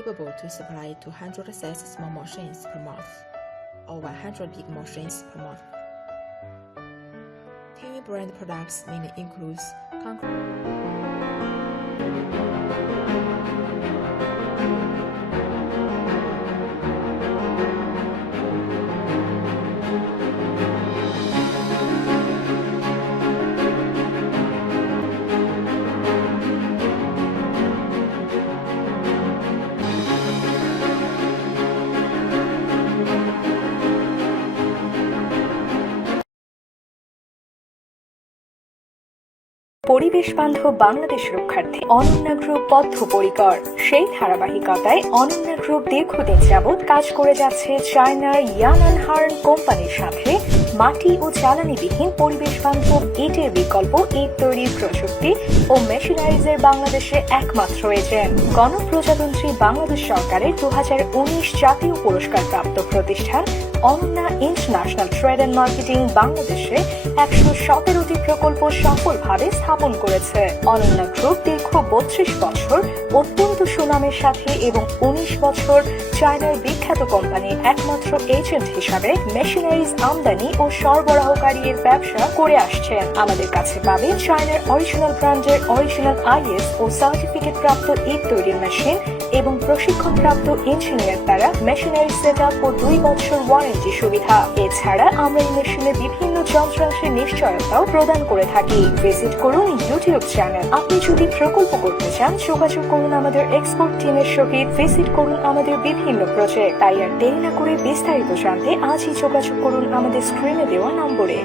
capable to supply 200 size small machines per month or 100 big machines per month. Tiny brand products mainly includes পরিবেশ বান্ধব বাংলাদেশ রক্ষার্থে Ananya group বদ্ধপরিকর। সেই ধারাবাহিকতায় Ananya group দীর্ঘদিন যাবৎ কাজ করে যাচ্ছে চায়নার ইয়ানহার্ন কোম্পানির সাথে মাটি ও জ্বালানিবিহীন পরিবেশ বান্ধব ইটের বিকল্প ইট তৈরির প্রযুক্তি ও মেশিনারিজের বাংলাদেশে একমাত্র এজেন্ট। গণপ্রজাতন্ত্রী বাংলাদেশ সরকারের 2019 জাতীয় পুরস্কার প্রাপ্ত প্রতিষ্ঠান Ananya international trade and marketing বাংলাদেশে 117টি প্রকল্প সফলভাবে স্থাপন করেছে। অনন্যা গ্রুপ দীর্ঘ 32 বছর অত্যন্ত সুনামের সাথে এবং 19 বছর চায়নার বিখ্যাত কোম্পানির একমাত্র এজেন্ট হিসাবে মেশিনারিজ আমদানি ও সরবরাহকারী এর ব্যবসা করে আসছেন। আমাদের কাছে পাবেন চায়নার অরিজিনাল ব্র্যান্ডের অরিজিনাল আইএস ও সার্টিফিকেট প্রাপ্ত ইট তৈরির মেশিন এবং প্রশিক্ষণপ্রাপ্ত ইঞ্জিনিয়ার দ্বারা মেশিনারি সেটআপ ও 2 বছর ওয়ারেন্টি সুবিধা। এছাড়া আমরা এই মেশিনে বিভিন্ন যন্ত্রাংশের নিশ্চয়তাও প্রদান করে থাকি। ভিজিট করুন ইউটিউব চ্যানেল। আপনি যদি প্রকল্প করতে চান যোগাযোগ করুন আমাদের এক্সপোর্ট টিমের সহিত। ভিজিট করুন আমাদের বিভিন্ন প্রজেক্ট। তাই আর দেরি না করে বিস্তারিত জানতে আজই যোগাযোগ করুন আমাদের স্ক্রিনে দেওয়া নম্বরে।